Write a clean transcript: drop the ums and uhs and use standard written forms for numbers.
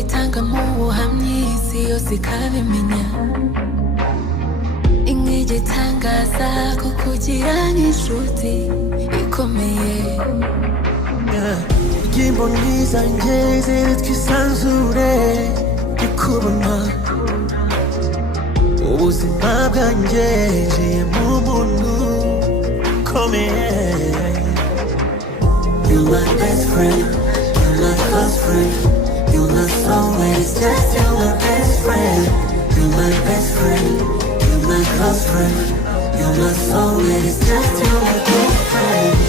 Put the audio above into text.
mbitanga mu buhamya isi yose ikabimenya igitangaza kukugira nk'inshuti ikomeye imboni zanjye ziri twisanzure ikubona ubuzima bwanjye njiye mu muntu ukomeye. You're my best friend, you're my close friend, you're my soulmate, it's just you're my best friend. You're my best friend, you're my close friend, you're my soulmate, it's just you're my best friend.